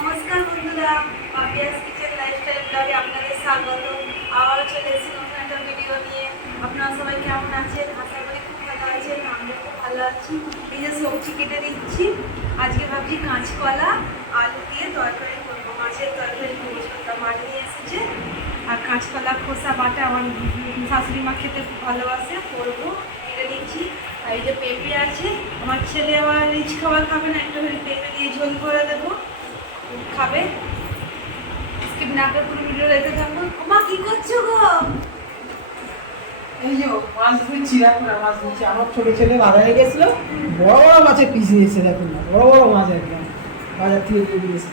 নমস্কার বন্ধুরা, Papiya's kitchen lifestyle ব্লগে আপনাদের স্বাগত। আবারও চলে এসেছি নতুন একটা ভিডিও নিয়ে। আপনারা সবাই কেমন আছেন? আশা করি খুব ভালো আছেন। আমরা খুব ভালো আছি। এই যে সবজি কেটে দিচ্ছি। আজকে ভাবছি কাঁচকলা আলু দিয়ে তরকারি করবো, মাছের তরকারি করবো। ছোট্টা মাছ নিয়ে এসেছে আর কাঁচকলা খোসা বাটা আমার শাশুড়ি মা খেতে খুব ভালোবাসে, করবো। কেটে নিচ্ছি। আর এই যে পেঁপে আছে, আমার ছেলে আবার রিচ খাবার খাবে না, একটা পেঁপে দিয়ে ঝোল করে দেবো, খাবে। স্কিপ না করে পুরো ভিডিও দেখতে থাকুন। মা কি করছো গো? এই যে মাছ ধুচ্ছি, দেখুন না মাছ ধুচ্ছি। আমার ছোট ছেলে বাজারে গেছিল, বড় বড় মাছের পিস নিয়েছে, দেখুন না বড় বড় মাছ একদম বাজার থেকে দিয়ে দিয়েছে।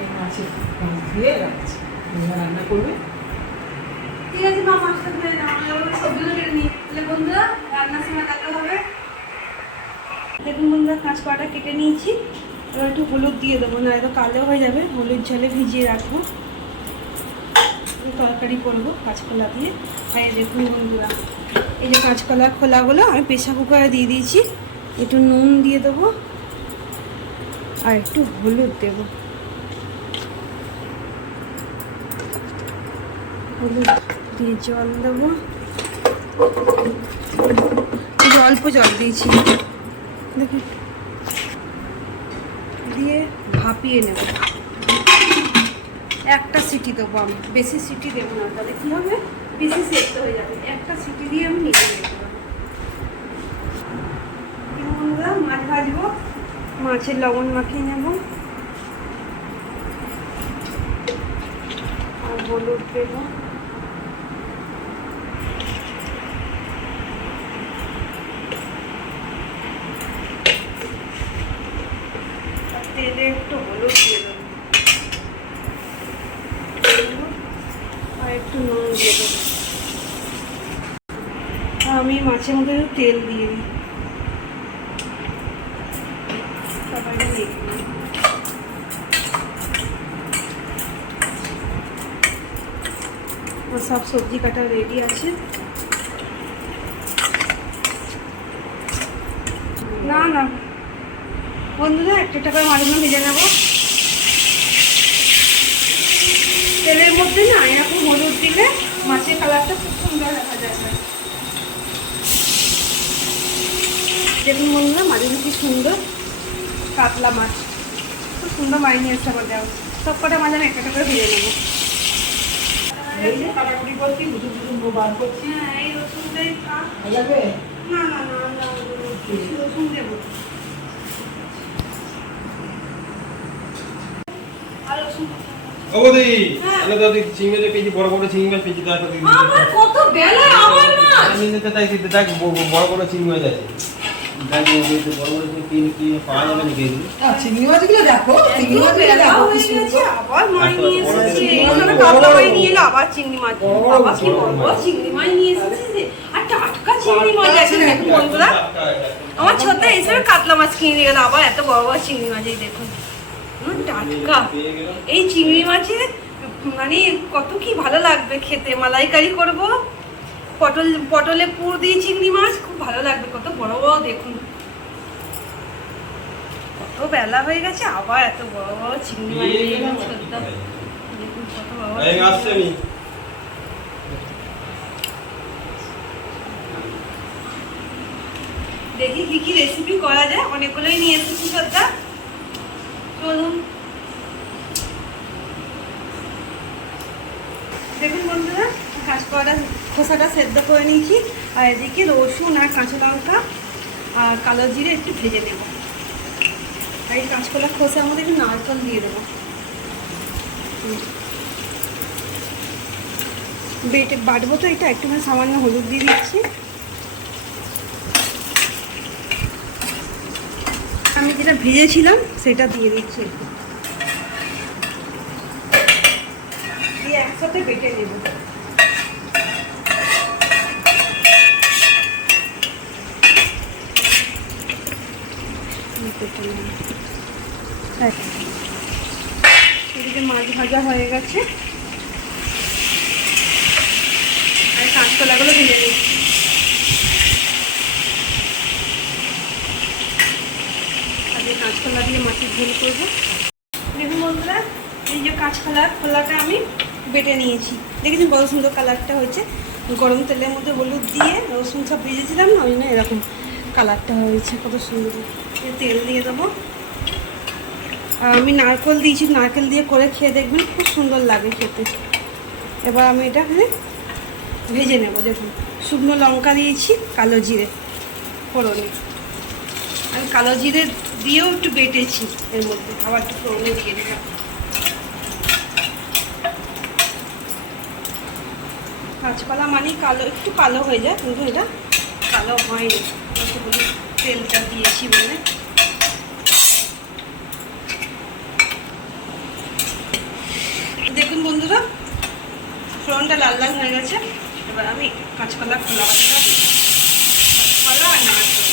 এই মাছের মাছ ধুয়ে রাখছি, রান্না করবে। ঠিক আছে মা, মাছটা ধুয়ে নাও, আমি সবজিগুলো কেটে নিই। তাহলে বন্ধুরা রান্নার সময় দেখা হবে। দেখুন বন্ধুরা, কাঁচকলাটা কেটে নিয়েছি। এবার একটু হলুদ দিয়ে দেবো, না এত কালো হয়ে যাবে। হলুদ জলে ভিজিয়ে রাখবো, তরকারি করবো কাঁচকলা দিয়ে। আর এই দেখুন বন্ধুরা, এই যে কাঁচকলা খোলাগুলো আমি প্রেসার কুকারে দিয়ে দিয়েছি। একটু নুন দিয়ে দেবো আর একটু হলুদ দেবো। হলুদ দিয়ে জল দেবো, অল্প জল দিয়েছি, দেখুন, দিয়ে ভাপিয়ে নেব। একটা সিটি দেবো আমি, বেশি সিটি দেবো না, তাহলে কী হবে, বেশি সেদ্ধ হয়ে যাবে। একটা সিটি দিয়ে আমি নিয়ে নেবো। বন্ধুরা মাছ ভাজবো, মাছের লবণ মাখিয়ে নেব আর হলুদ দেবো। তেলে একটু হলুদ দিয়ে দেবো আর একটু নুন দিয়ে দেবো। আমি মাছের মধ্যে তেল দিয়ে দিই, সবাইকে দেখি। সব সবজি কাটা রেডি আছে। না না বন্ধুরা, একটা করে মাছগুলো ভেজে নেবো তেলের মধ্যে। না এরকম হলুদ দিলে মাছের কালারটা খুব সুন্দর দেখা যায়। দেখুন বন্ধুরা, মাছগুলো কি সুন্দর, কাতলা মাছ, খুব সুন্দর মারিয়ে এসে আবার দেওয়া। সব কটা মাছ আমি একটা করে ভেজে নেবো। কাটাকুটি করছি, বুঝু বুঝু বার করছি। হ্যাঁ, এই রসুনটাই যাবে। না না না না, রসুন দেবো আর রসুন। ওদি তাহলে তো তুই চিংড়ি মাছ পেয়েছি, বড় বড় চিংড়ি মাছ পেয়েছি। তার সাথে আমার কত বেলা, আমার মাছ আমি নিতে চাইছি, দেখ বড় বড় চিংড়ি মাছ আছে। দেখ বড় বড় চিংড়ি কি পাওয়া যাবে নাকি? চিংড়ি মাছগুলো দেখো, চিংড়ি মাছগুলো দেখো কি সুন্দর। আবার মাছ নিয়ে এসেছে, এইখানে কাতলা মাছ নিয়ে এলো, আবার চিংড়ি মাছ। বাবা কি বড় চিংড়ি মাছ নিয়ে এসেছে, আর টাটকা চিংড়ি মাছ আছে। দেখুন বন্ধুরা, আমার ছোট হিসেবে কাতলা মাছ কিনে নিয়ে গেল, আবার এত বড় বড় চিংড়ি মাছ। এই দেখুন টাটকা এই চিংড়ি মাছের মানে কত কি ভালো লাগবে খেতে। মালাইকারি করব, পটলে পুর দিয়ে চিংড়ি মাছ, খুব ভালো লাগবে। কত বড় বড় দেখুন, কত বেলা হয়ে গেছে, আবার এত বড় বড় চিংড়ি মাছ নিয়ে এলাম। ছোট্টা দেখুন কত বড়। দেখি কি কি রেসিপি করা যায়, অনেকগুলোই নিয়ে এসেছি ছোট্টা। চলুন দেখুন বন্ধুরা, কাঁচকলাটা খোসাটা সেদ্ধ করে নিয়েছি। আর এদিকে রসুন আর কাঁচা লঙ্কা আর কালো জিরে একটু ভেজে দেবো। আর এই কাঁচকলা খোসার মধ্যে একটু নারকেল দিয়ে দেবো। বেটে বাটবো তো, এটা একটু সামান্য হলুদ দিয়ে দিচ্ছি। আমি যেটা ভেজেছিলাম সেটা দিয়ে দিচ্ছি, দিয়ে একসাথে বেটে নেব। এদিকে মাছ ভাজা হয়ে গেছে আর কাঁচকলাগুলো ভেজে নিচ্ছি। আজকে কাঁচকলা দিয়ে মাছের ঝোল করবো। দেখুন বন্ধুরা, এই যে খোলাটা আমি বেটে নিয়েছি। দেখেছেন কত সুন্দর কালারটা হয়েছে। গরম তেলের মধ্যে হলুদ দিয়ে রসুন সব ভেজেছিলাম না, ওই জন্য এরকম কালারটা হয়েছে কত সুন্দর। তেল দিয়ে দেবো। আর আমি নারকেল দিয়েছি, নারকেল দিয়ে করে খেয়ে দেখবেন খুব সুন্দর লাগে খেতে। এবার আমি এটা ভেজে নেব। দেখুন শুকনো লঙ্কা দিয়েছি, কালো জিরে ফোড়নে। আমি কালো জিরে দিয়েও একটু বেটেছি, এর মধ্যে আবার একটু ফোড়নে দিয়ে দিলাম। কাঁচকলা মানেই কালো, একটু কালো হয়ে যায়, কিন্তু এটা কালো হয়নি, তেলটা দিয়েছি বলে। দেখুন বন্ধুরা, ফোড়নটা লাল লাল হয়ে গেছে। এবার আমি কাঁচকলা খোলা বাটাটা দিই। কাঁচকলা আর নারকেল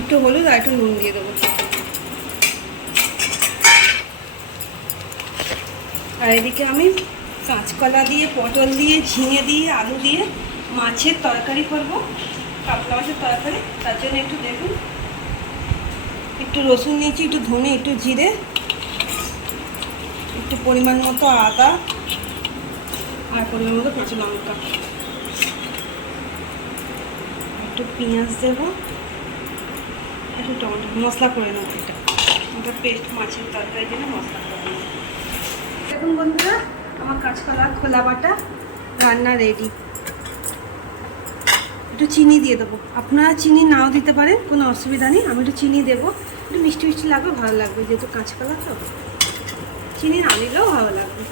একটু হলুদ আর একটু নুন দিয়ে দেবো। আর এদিকে আমি কাঁচকলা দিয়ে, পটল দিয়ে, ঝিঙে দিয়ে, আলু দিয়ে মাছের তরকারি করবো, কাতলা মাছের তরকারি। তার জন্য একটু দেখুন, একটু রসুন নিয়েছি, একটু ধনে, একটু জিরে, একটু পরিমাণ মতো আদা আর পরিমাণ মতো কাঁচা লঙ্কা, একটু পেঁয়াজ দেবো, একটু টমেটো। মশলা করে নেবো, এটা পেস্ট মাছের তরকারির জন্য মশলা করে নেবো। দেখুন বন্ধুরা, আমার কাঁচকলা খোলা বাটা রান্না রেডি। একটু চিনি দিয়ে দেবো। আপনারা চিনি নাও দিতে পারেন, কোনো অসুবিধা নেই। আমি একটু চিনি দেবো, একটু মিষ্টি মিষ্টি লাগবে, ভালো লাগবে, যেহেতু কাঁচকলা তো চিনি না দিলেও ভালো লাগবে।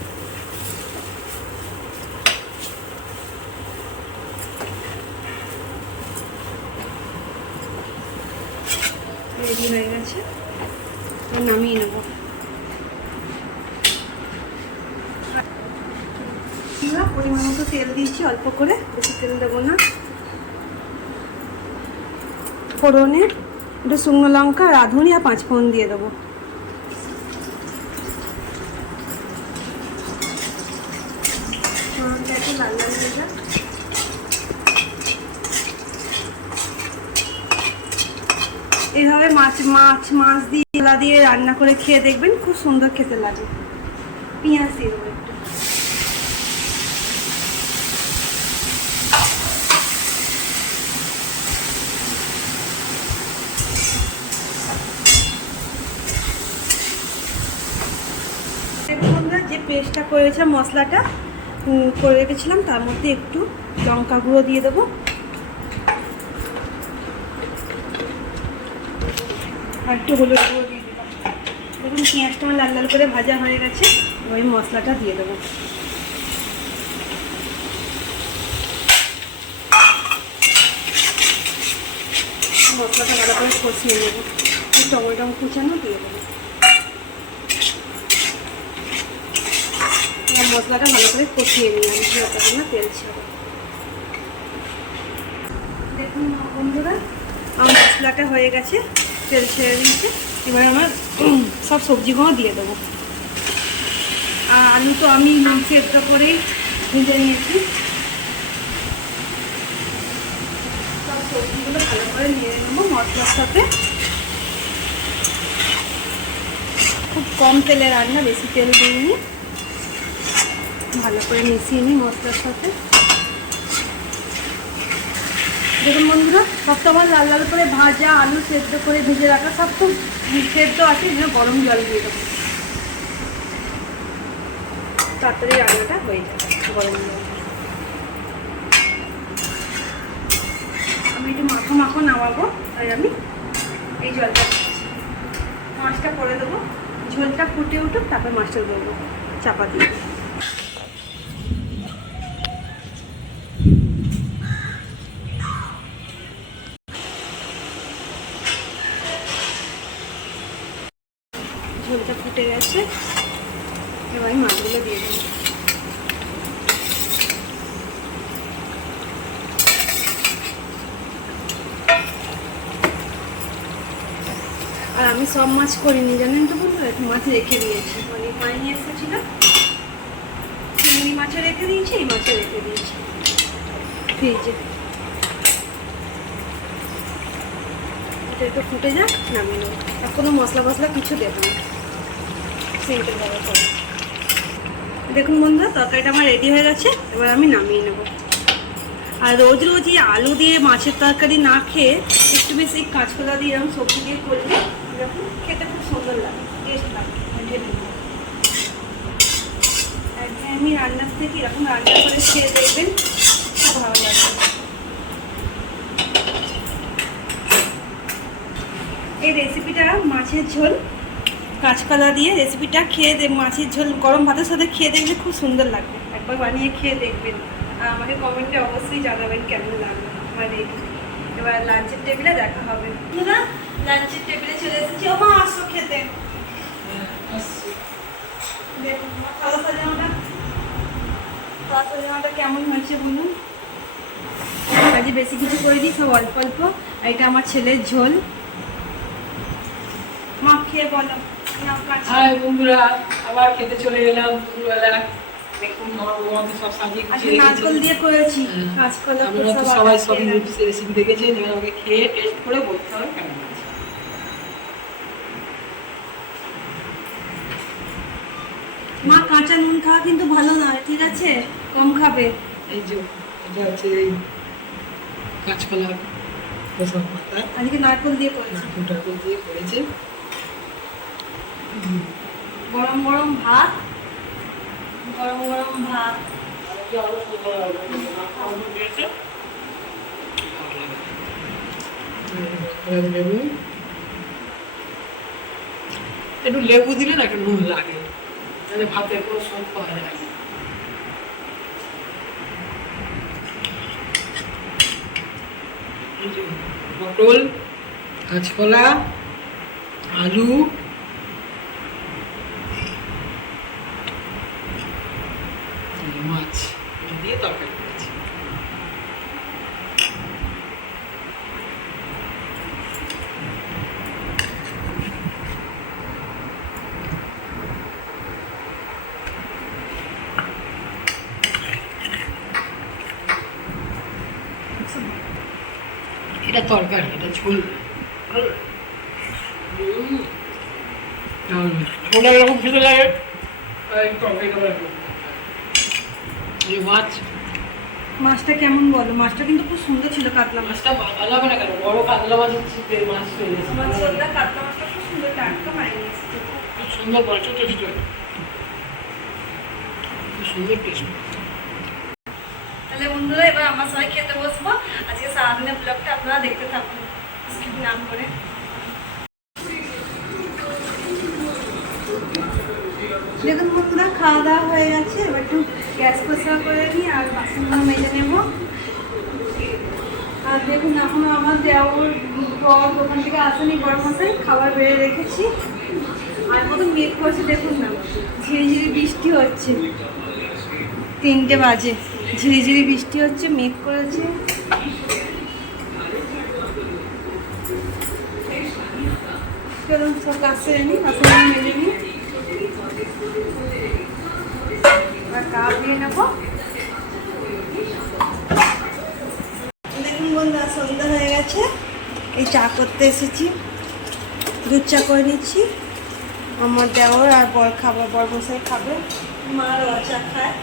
রেডি হয়ে গেছে, নামিয়ে নেবো। পরিমাণ মতো তেল দিয়েছি, অল্প করে, বেশি তেল দেবো না। ফোড়নে একটু শুকনো লঙ্কা, রাঁধুনি আর 5 ফোড়ন দিয়ে দেবো। ফোড়নটা একটু লাল লাল হয়ে যাক। এইভাবে মাছ দিয়ে, কলা দিয়ে রান্না করে খেয়ে দেখবেন, খুব সুন্দর খেতে লাগে। পেঁয়াজ দিয়ে দেবো একটু। যে পেস্টটা করেছে, মশলাটা করে রেখেছিলাম, তার মধ্যে একটু লঙ্কা গুঁড়ো দিয়ে দেবো আর একটু হলুদ গুঁড়ো দিয়ে দেবো। দেখুন পেঁয়াজটা আমার লাল লাল করে ভাজা হয়ে গেছে। ওই মশলাটা দিয়ে দেবো। মশলাটা ভালো করে কষিয়ে নেবো। টমেটো কুচানো দিয়ে দেবো। মশলাটা ভালো করে কষিয়ে নিয়ে আমি যতক্ষণ না তেল ছাড়ো। দেখুন বন্ধুরা, আমার মশলাটা হয়ে গেছে, তেল ছেড়ে দিয়েছে। এবার আমার সব সবজিগুলো দিয়ে দেবো। আর আলু তো আমি সেদ্ধ করেই ভেজে নিয়েছি। সব সবজিগুলো ভালো করে নিয়ে নেবো মশলার সাথে। খুব কম তেলে রান্না, বেশি তেল দিইনি। ভালো করে মিশিয়ে নিই মশলার সাথে। দেখুন বন্ধুরা, সব তো আমার লাল লাল করে ভাজা, আলু সেদ্ধ করে ভেজে রাখা, সব তো সেদ্ধ আছে। যেন গরম জল দিয়ে দেবো, তাড়াতাড়ি রান্নাটা হয়ে যাবে। গরম জল আমি একটু মাখো মাখো নামাবো, তাই আমি এই জলটা মাছটা করে দেবো। ঝোলটা ফুটে উঠুক, তারপর মাছটা দেবো চাপা দিয়ে। ঝোলটা ফুটে গেছে, এবার মাছগুলো দিয়ে দেবো। আর আমি সব মাছ করিনি, জানেন তো বন্ধুরা, একটু মাছ রেখে দিয়েছি। অনেক মাছ নিয়ে এসেছিলাম, মাছও রেখে দিয়েছি, এই মাছও রেখে দিয়েছি ফ্রিজে। এটা একটু ফুটে যাক, নামিয়ে নেবো। আর কোনো মশলা কিছু দেবো না, সিম্পলভাবে করবো। দেখুন বন্ধুরা, তরকারিটা আমার রেডি হয়ে গেছে, এবার আমি নামিয়ে নেবো। আর রোজ রোজ এই আলু দিয়ে মাছের তরকারি না খেয়ে একটু বেশি কাঁচকলা দিয়ে এরকম সবজি দিয়ে করলে এরকম খেতে খুব সুন্দর লাগে, টেস্ট লাগে। আমি রান্নার থেকে এরকম রান্না করে খেয়ে দেখবেন, খুব ভালো লাগে। এই রেসিপিটা মাছের ঝোল কাঁচকলা দিয়ে রেসিপিটা খেয়ে মাছের ঝোল গরম ভাতের সাথে খেয়ে দেখলে খুব সুন্দর লাগবে। একবার বানিয়ে খেয়ে দেখবেন আর আমাকে কমেন্টে অবশ্যই জানাবেন কেমন লাগবে আমার রেডি। এবার লাঞ্চের টেবিলে দেখা হবে। না, লাঞ্চের টেবিলে চলে এসেছি। ও মা, আসো খেতে। দেখুন খাওয়া সাজানোটা কেমন হয়েছে বলুন। আজকে বেশি কিছু করে দিই, সব অল্প অল্প। আর এটা আমার ছেলের ঝোল। মা খেয়ে বলো। হাই বন্ধুরা, আবার খেতে চলে গেলাম দুপুরবেলা। দেখুন আমার বৌমাকে সব সাজিয়ে গুছিয়ে রেখেছি। নারকেল দিয়ে করেছি কাঁচকলা। আপনারা তো সবাই সব রেসিপি দেখেছেন, এবার আমাকে খেয়ে টেস্ট করে বলতে হবে কেমন হয়েছে। মা কাঁচা নুন খাওয়া কিন্তু ভালো নয়, ঠিক আছে? কম খাবে। এই যে এটা হচ্ছে এই কাঁচকলা রসুন পাতা, আজকে নারকেল দিয়ে করেছি। নারকেল দিয়ে করেছে। গরম গরম ভাত, গরম গরম ভাত। লেবু, একটু লেবু দিলে না একটু নুন লাগে, তাহলে ভাতে কোনো স্বাদ পাওয়া যায় না। পটল, কাঁচকলা, আলু, মাছ দিয়ে তরকারি করেছি। এটা তরকারি, এটা ঝোল। ঝোল এরকম খেতে লাগে, মাছ। মাছটা কেমন বলো? মাছটা কিন্তু খুব সুন্দর ছিল, কাতলা মাছ। মাছটা ভালো হবে না কেন? বড় কাতলা মাছ হচ্ছে মাছ হয়ে গেছে। আমার ছোটদা কাতলা মাছটা খুব সুন্দর টাটকা মারিয়ে এসেছে। খুব সুন্দর বড় টেস্ট, খুব সুন্দর টেস্ট। তাহলে বন্ধুরা, এবার আমরা সবাই খেতে বসবো। আজকে সারাদিনের ব্লগটা আপনারা দেখতে থাকুন, স্কিপ না করে। দেখুন বন্ধুরা, খাওয়া দাওয়া হয়ে গেছে। এবার একটু গ্যাস পরিষ্কার করে নিই আর বাসনগুলো মেজে নেব। আর দেখুন, এখনো আমার দেওয়ার পর দোকান থেকে আসেনি, বড় মশাই খাবার বেড়ে রেখেছি। আর কত মেঘ করছে দেখুন না, ঝিরিঝিরি বৃষ্টি হচ্ছে। 3টে বাজে, ঝিরিঝিরি বৃষ্টি হচ্ছে, মেঘ করেছে। চলুন সব কাজ সেরে নিই, বাসনগুলো মেজে নিই। আর কাপ নিয়ে নেবো। দেখুন বন্ধুরা, সন্ধ্যা হয়ে গেছে। এই চা করতে এসেছি, দুধ চা করে নিচ্ছি। আমার দেওর আর বর খাবার, বর বসাই খাবে। মা রওয়া চা খায়।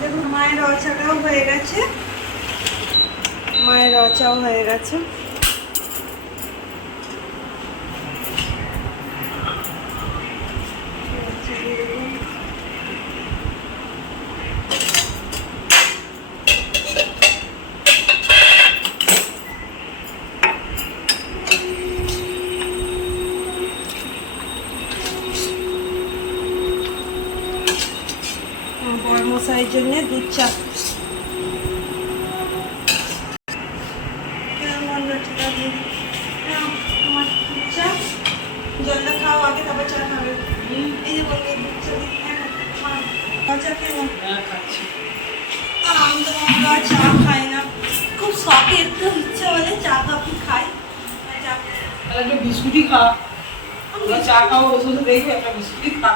দেখুন মায়ের রওয়া চাটাও হয়ে গেছে, মায়ের রওয়া চাও হয়ে গেছে। মশাইয়ের জন্য দুধ চা। আমার দুধ চা, জলটা খাও আগে, তারপর চা খাবে। এই যে বলবে দুধ চা দিই, চা খেয়ে খাচ্ছি। আর আমি তো আমরা চা খাই না, খুব শখে একটু ইচ্ছে হলে চা কফি খাই। তাহলে একটা বিস্কুটই খা, চা খাও ওর সাথে দেখবে, একটা বিস্কুটই খা।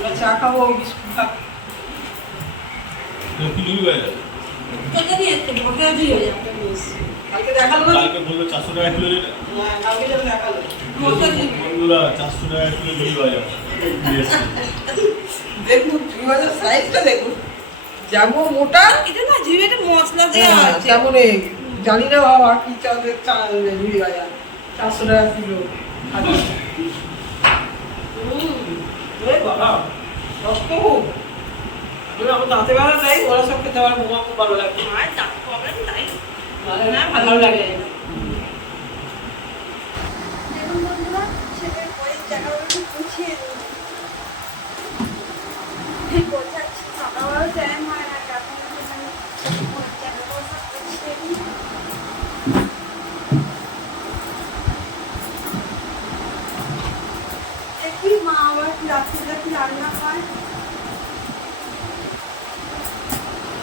আমরা চা খাবো, বিস্কুট খাবো। কি নিবি বাজার? তোকে নিয়ে একটু ভোগে দিয়ে যাবে কালকে দেখালো না? কালকে বললো 400 টাকা কিলো যেটা। হ্যাঁ, কালকে যেন দেখালো। বন্ধুরা 400 টাকা কিলো নিবি বাজার। দেখুন ঝুড়ি ভাজার সাইজটা দেখুন, যেমন মোটা এটা না জিভেতে মশলা দেওয়া আছে তেমন জানি না বাবা কি চালের চাল ঝুড়ি ভাজা 400 টাকা কিলো। বাবা রক্ত হোক আমার দাঁতে বেলা দেয়, ওরা সব খেতে পারে, মোমা খুব ভালো লাগে। মায়ের দাঁত প্রবলেম তাই না ভালো লাগে। দেখুন বন্ধুরা ছেলের বইয়ের জায়গাগুলো একটু গুছিয়ে দিন। বোঝাচ্ছি সকালবেলা টাইম হয় না, এখন একটুখানি বইয়ের জায়গাগুলো সব গুছিয়ে দিই। দেখি মা আবার রাত্রিটা কি রান্না হয়।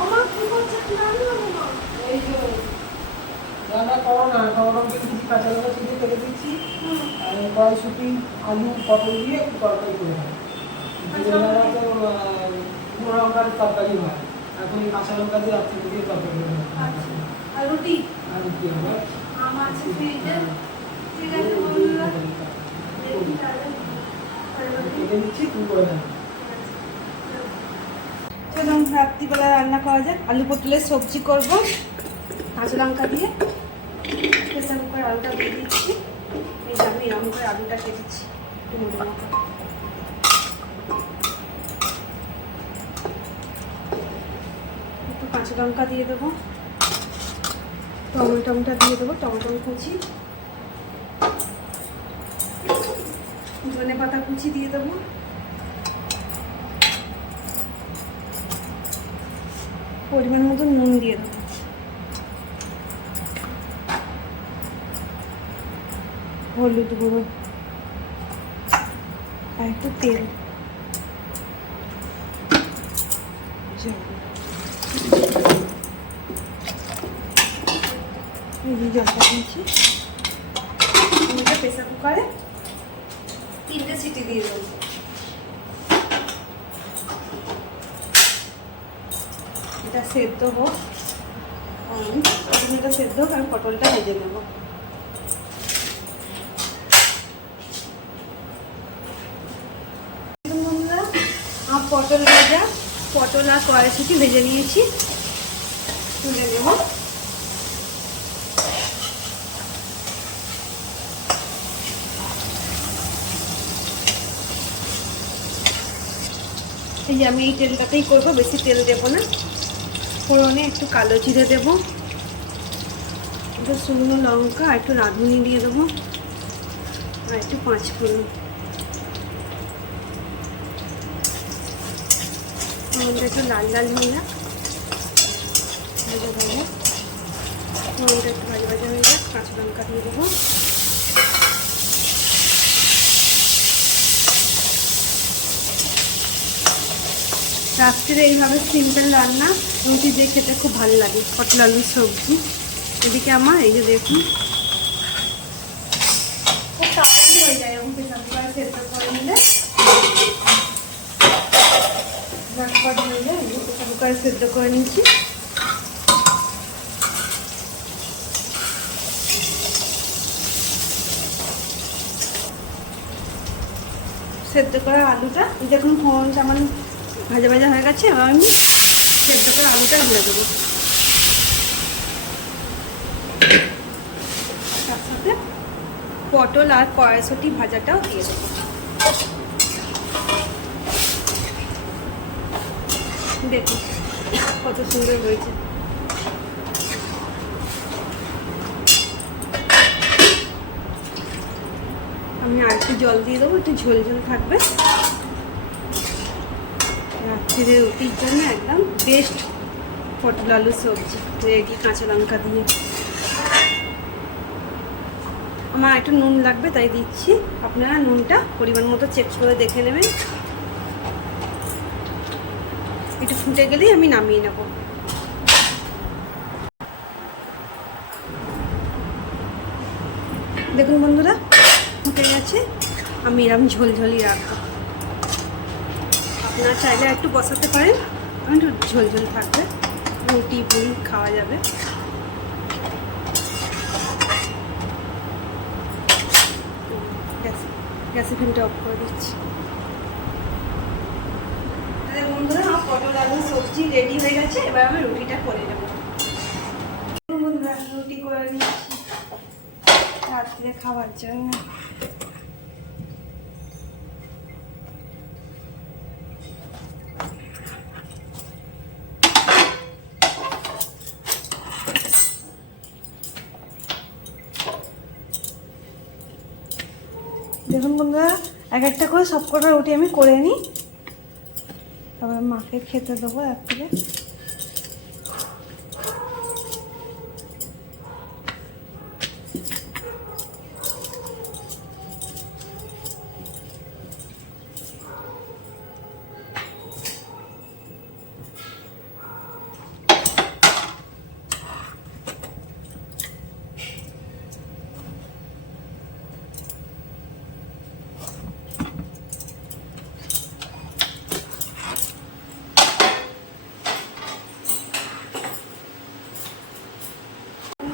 আমার কি করছে কি রান্না মা? এই যে রান্না করো না, টমেটো কিছু কাঁচা লঙ্কা চিড়ে ফেলে দিচ্ছি, আর কড়াইশুঁটি আলু পটল দিয়ে একটু তরকারি করে হয়। তো গুঁড়ো লঙ্কার তরকারি হয়, এখন এই কাঁচা লঙ্কা দিয়ে রাত্রি দিয়ে তরকারি হয়। আচ্ছা আর রুটি আর কি হবে? আম আছে ফ্রিজে। ঠিক আছে বন্ধুরা দেখি তাহলে কেটে দিচ্ছি, তুমি করে দেন। চলুন রাত্রিবেলা রান্না করা যাক। আলু পটলের সবজি করব কাঁচা লঙ্কা দিয়ে। প্রেসার কুকার আলুটা দিয়ে দিচ্ছি। এই যে আমি এরকম করে আলুটা কেটেছি একটু মোটা মোটা। একটু কাঁচা লঙ্কা দিয়ে দেবো, টমেটোটা দিয়ে দেবো, টমেটো কুচি, ধনে পাতা কুচি দিয়ে দেবো, পরিমাণ মতো নুন দিয়ে দেবো, হলুদ গুঁড়ো আর একটু তেল, জলটা দিয়েছি। প্রেসার কুকারে 3টে সিটি দিয়ে দেবো। এটা সেদ্ধ হোক, পটলটা সেদ্ধ হোক, আমি পটলটা ভেজে নেব। বন্ধুরা আমার পটল ভাজা, পটল আর কড়াইশুঁটি ভেজে নিয়েছি, তুলে নেব। এই যে আমি এই তেলটাতেই করবো, বেশি তেল দেবো না। ফোড়নে একটু কালো জিরে দেবো, একটু শুকনো লঙ্কা, একটু রাঁধুনি দিয়ে দেবো, আর একটু পাঁচফোড়ন। ফোড়নটা একটু লাল লাল হয়ে যাক, ভাজা ভাজা। ফোড়নটা একটু ভাজা ভাজা হয়ে যাক, কাঁচা লঙ্কা দিয়ে দেবো। রাত্রে এইভাবে সিম্পল রান্না রুটি দিয়ে খেতে খুব ভালো লাগে, পটল আলুর সবজি। এদিকে আমার এই যে দেখুন খুব তাড়াতাড়ি হয়ে যায়, এবং প্রেসার কুকারে সেদ্ধ করে নিলে ঝটপট হয়ে যায়। প্রেসার কুকারে সেদ্ধ করে নিচ্ছি। সেদ্ধ করা আলুটা দেখুন ফোড়নটা আমার ভাজা ভাজা হয়ে গেছে, এবার আমি সেদ্ধ করে আলুটা দিয়ে দেবো। তার সাথে পটল আর কড়াইশুঁটি ভাজাটাও দিয়ে দেবো। দেখুন কত সুন্দর হয়েছে। আমি আর একটু জল দিয়ে দেবো, একটু ঝোল ঝোল থাকবে। রাত্রিরে রুটির জন্য একদম বেস্ট পটল আলুর সবজি রেডি, কাঁচা লঙ্কা দিয়ে। আমার একটু নুন লাগবে তাই দিচ্ছি, আপনারা নুনটা পরিমাণ মতো চেক করে দেখে নেবেন। একটু ফুটে গেলেই আমি নামিয়ে নেব। দেখুন বন্ধুরা ফুটে গেছে, আমি এরকম ঝোলঝোলই রাখবো। আপনারা চাইলে একটু বসাতে পারেন, একটু ঝোল ঝোল থাকবে, রুটি পুরি খাওয়া যাবে। গ্যাসের ফ্লেমটা অফ করে দিচ্ছি। তাহলে বন্ধুরা আমার পটল আলু সবজি রেডি হয়ে গেছে, এবার আমি রুটিটা করে নেব। বন্ধুরা রুটি করে নিচ্ছি রাত্রে খাওয়ার জন্য। দেখুন বন্ধুরা, এক একটা করে সব কটা রুটি আমি করে নিই, তারপর মাকে খেতে দেবো এক থেকে।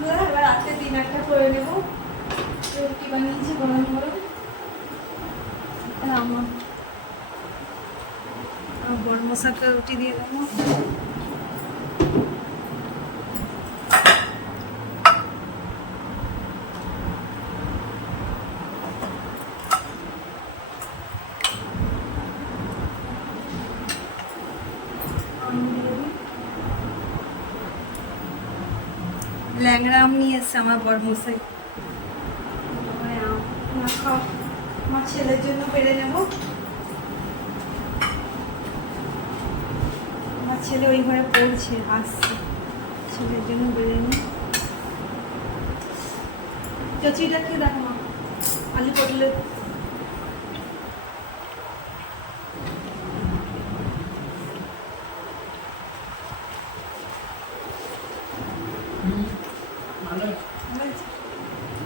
এবার রাতে ডিনারটা করে নেব। রুটি বানিয়েছি গরম গরম, আমার বড় মশাটা রুটি দিয়ে দেবো। ল্যাংড়া আম নিয়ে এসছে আমার বড় মশাই, আমার ছেলের জন্য পেরে নেব। আমার ছেলে ওই ঘরে পড়ছে, আসছে, ছেলের জন্য বেড়ে নিই। চচিটা খেয়ে দেখো মা, আলু পটলের।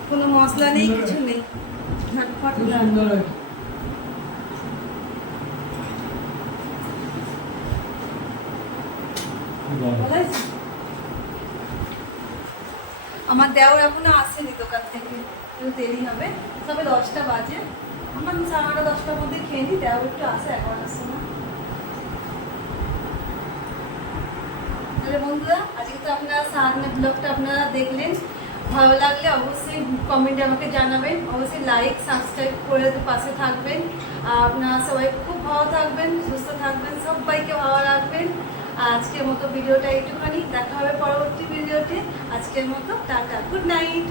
কোনো মশলা নেই, কিছু নেই, ঝটপট সুন্দর হয়। ভালো হয়েছে? আমার দেওর এখনো আসেনি দোকান থেকে, একটু দেরি হবে, তবে 10টা বাজে। আমার 9:30 10টার মধ্যে খেয়ে নিই, দেওর একটু আসে 11টার সময়। তাহলে বন্ধুরা, আজকে তো আপনারা সারাদিনের ব্লগটা আপনারা দেখলেন। ভালো লাগলে অবশ্যই কমেন্টে আমাকে জানাবেন, অবশ্যই লাইক সাবস্ক্রাইব করে পাশে থাকবেন। আর আপনারা সবাই খুব ভালো থাকবেন, সুস্থ থাকবেন, সবাইকে ভালো রাখবেন। আর আজকের মতো ভিডিওটা একটুখানি, দেখা হবে পরবর্তী ভিডিওতে। আজকের মতো টাটা, গুড নাইট।